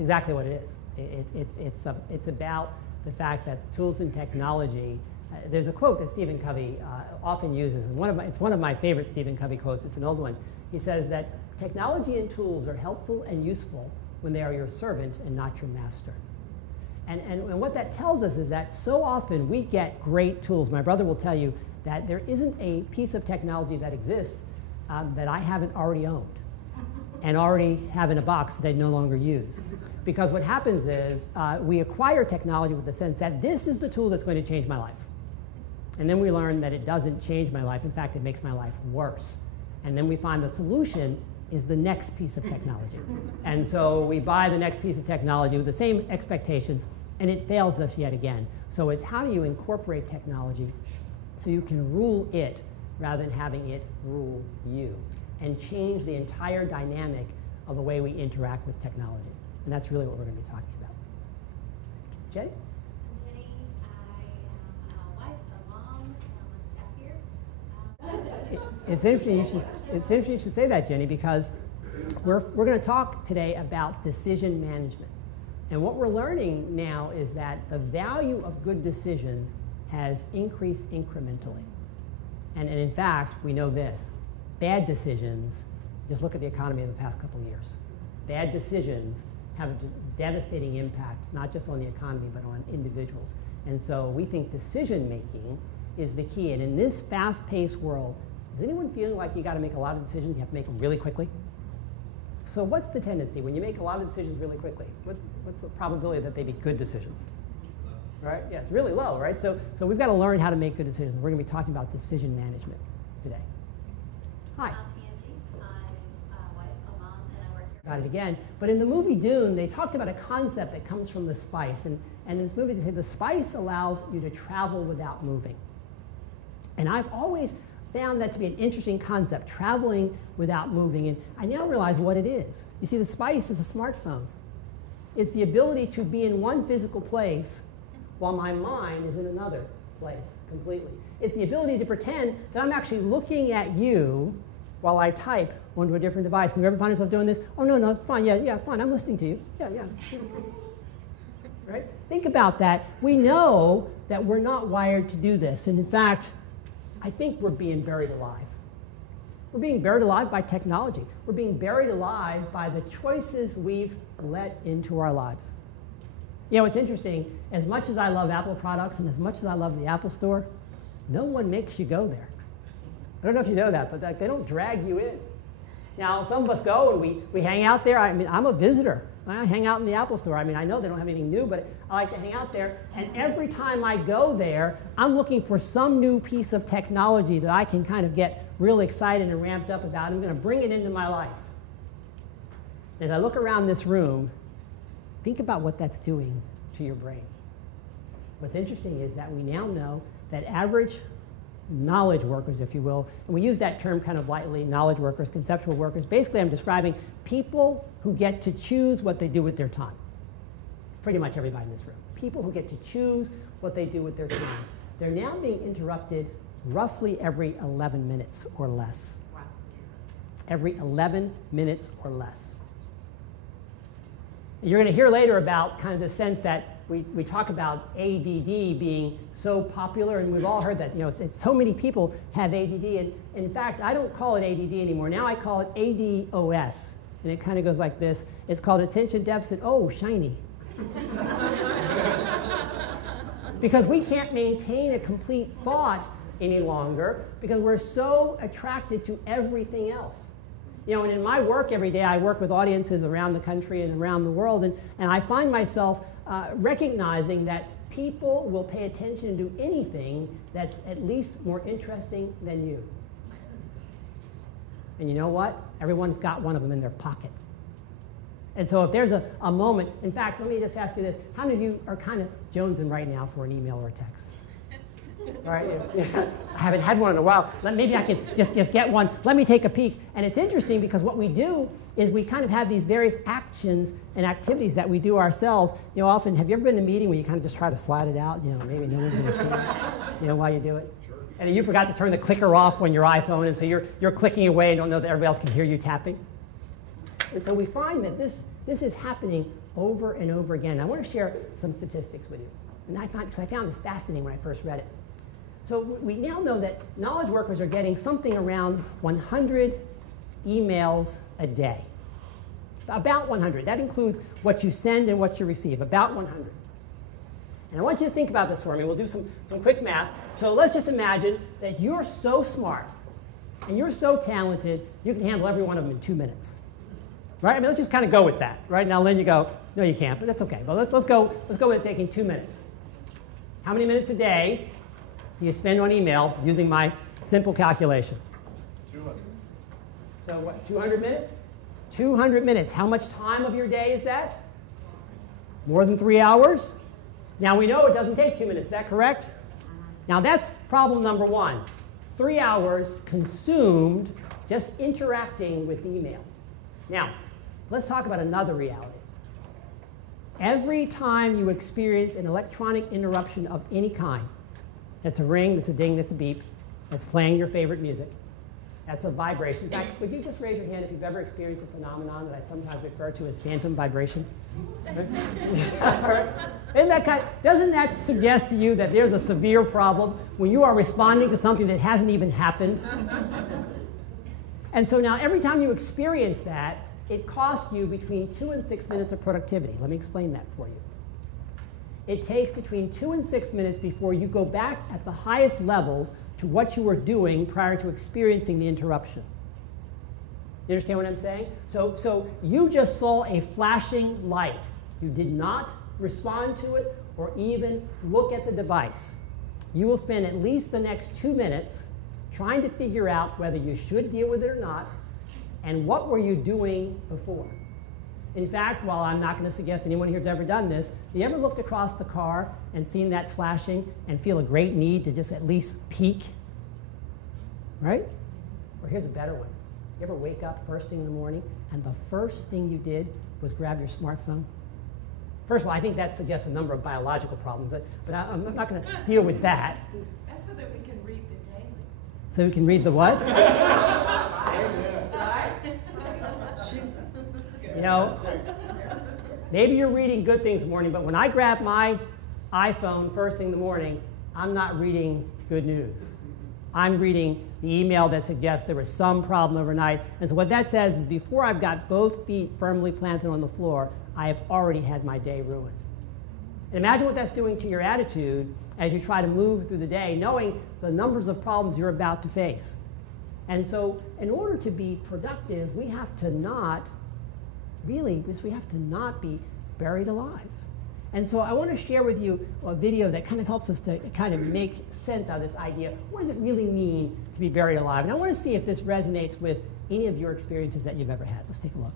It's exactly what it is. It's about the fact that tools and technology, there's a quote that Stephen Covey often uses, and it's one of my favorite Stephen Covey quotes. It's an old one. He says that technology and tools are helpful and useful when they are your servant and not your master. And what that tells us is that so often we get great tools. My brother will tell you that there isn't a piece of technology that exists that I haven't already owned and already have in a box that I no longer use. Because what happens is we acquire technology with the sense that this is the tool that's going to change my life. And then we learn that it doesn't change my life. In fact, it makes my life worse. And then we find the solution is the next piece of technology. And so we buy the next piece of technology with the same expectations, and it fails us yet again. So it's how do you incorporate technology so you can rule it rather than having it rule you, and change the entire dynamic of the way we interact with technology. And that's really what we're going to be talking about. Jenny? I'm Jenny. I am a wife, a mom, and I'm on staff here. It's interesting you should say that, Jenny, because we're going to talk today about decision management. And what we're learning now is that the value of good decisions has increased incrementally. And in fact, we know this. Bad decisions, just look at the economy in the past couple of years. Bad decisions have a devastating impact, not just on the economy, but on individuals. And so we think decision making is the key. And in this fast-paced world, is anyone feeling like you got to make a lot of decisions, you have to make them really quickly? So what's the tendency when you make a lot of decisions really quickly? What's the probability that they be good decisions? Right? Yeah, it's really low, right? So we've got to learn how to make good decisions. We're going to be talking about decision management today. Hi. I'm Angie. I'm a wife, a mom, and I work here. Got it again. But in the movie Dune, they talked about a concept that comes from the spice. And in this movie, they say the spice allows you to travel without moving. And I've always found that to be an interesting concept, traveling without moving. And I now realize what it is. You see, the spice is a smartphone. It's the ability to be in one physical place while my mind is in another place completely. It's the ability to pretend that I'm actually looking at you while I type onto a different device. And you ever find yourself doing this? Oh, no, it's fine. Yeah, fine. I'm listening to you. Yeah. Right? Think about that. We know that we're not wired to do this. And in fact, I think we're being buried alive. We're being buried alive by technology. We're being buried alive by the choices we've let into our lives. You know, it's interesting. As much as I love Apple products and as much as I love the Apple Store, no one makes you go there. I don't know if you know that, but they don't drag you in. Now, some of us go and we hang out there. I mean, I'm a visitor. I hang out in the Apple Store. I mean, I know they don't have anything new, but I like to hang out there. And every time I go there, I'm looking for some new piece of technology that I can kind of get real excited and ramped up about. I'm going to bring it into my life. As I look around this room, think about what that's doing to your brain. What's interesting is that we now know that average knowledge workers, if you will, and we use that term kind of lightly, knowledge workers, conceptual workers. Basically, I'm describing people who get to choose what they do with their time. Pretty much everybody in this room. People who get to choose what they do with their time. They're now being interrupted roughly every 11 minutes or less. Wow. Every 11 minutes or less. You're going to hear later about kind of the sense that we talk about ADD being so popular, and we've all heard that. You know, it's so many people have ADD, and in fact, I don't call it ADD anymore. Now I call it ADOS, and it kind of goes like this. It's called attention deficit. Oh, shiny. Because we can't maintain a complete thought any longer because we're so attracted to everything else. You know, and in my work every day, I work with audiences around the country and around the world, and I find myself recognizing that people will pay attention to anything that's at least more interesting than you. And you know what? Everyone's got one of them in their pocket. And so if there's a moment, in fact, let me just ask you this. How many of you are kind of jonesing right now for an email or a text? All right, yeah. I haven't had one in a while. Maybe I can just get one. Let me take a peek. And it's interesting because what we do is we kind of have these various actions and activities that we do ourselves. You know, often, have you ever been in a meeting where you kind of just try to slide it out? You know, maybe no one's going to see it. You know, while you do it? Sure. And then you forgot to turn the clicker off on your iPhone, and so you're clicking away and don't know that everybody else can hear you tapping. And so we find that this is happening over and over again. I want to share some statistics with you. And I found this fascinating when I first read it. So we now know that knowledge workers are getting something around 100 emails a day. About 100. That includes what you send and what you receive. About 100. And I want you to think about this for me. We'll do some quick math. So let's just imagine that you're so smart and you're so talented, you can handle every one of them in 2 minutes. Right? I mean, let's just kind of go with that. Right? Now, Lynn, you go, no, you can't, but that's okay. But let's go with it taking 2 minutes. How many minutes a day do you spend on email using my simple calculation? 200. So what, 200 minutes? 200 minutes. How much time of your day is that? More than 3 hours? Now, we know it doesn't take 2 minutes. Is that correct? Now, that's problem number one. 3 hours consumed just interacting with email. Now, let's talk about another reality. Every time you experience an electronic interruption of any kind, that's a ring, that's a ding, that's a beep, that's playing your favorite music, that's a vibration. In fact, would you just raise your hand if you've ever experienced a phenomenon that I sometimes refer to as phantom vibration? Isn't that doesn't that suggest to you that there's a severe problem when you are responding to something that hasn't even happened? And so now every time you experience that, it costs you between 2 and 6 minutes of productivity. Let me explain that for you. It takes between 2 and 6 minutes before you go back at the highest levels to what you were doing prior to experiencing the interruption. You understand what I'm saying? So you just saw a flashing light. You did not respond to it or even look at the device. You will spend at least the next 2 minutes trying to figure out whether you should deal with it or not, and what were you doing before. In fact, while I'm not going to suggest anyone here has ever done this, have you ever looked across the car and seen that flashing and feel a great need to just at least peek? Right? Or here's a better one. You ever wake up first thing in the morning and the first thing you did was grab your smartphone? First of all, I think that suggests a number of biological problems, but I'm not going to deal with that. That's so that we can read the daily. So we can read the what? You know, maybe you're reading good things in the morning, but when I grab my iPhone first thing in the morning, I'm not reading good news. I'm reading the email that suggests there was some problem overnight. And so what that says is before I've got both feet firmly planted on the floor, I have already had my day ruined. And imagine what that's doing to your attitude as you try to move through the day, knowing the numbers of problems you're about to face. And so in order to be productive, we have to not be buried alive. And so I want to share with you a video that kind of helps us to kind of make sense out of this idea. What does it really mean to be buried alive? And I want to see if this resonates with any of your experiences that you've ever had. Let's take a look.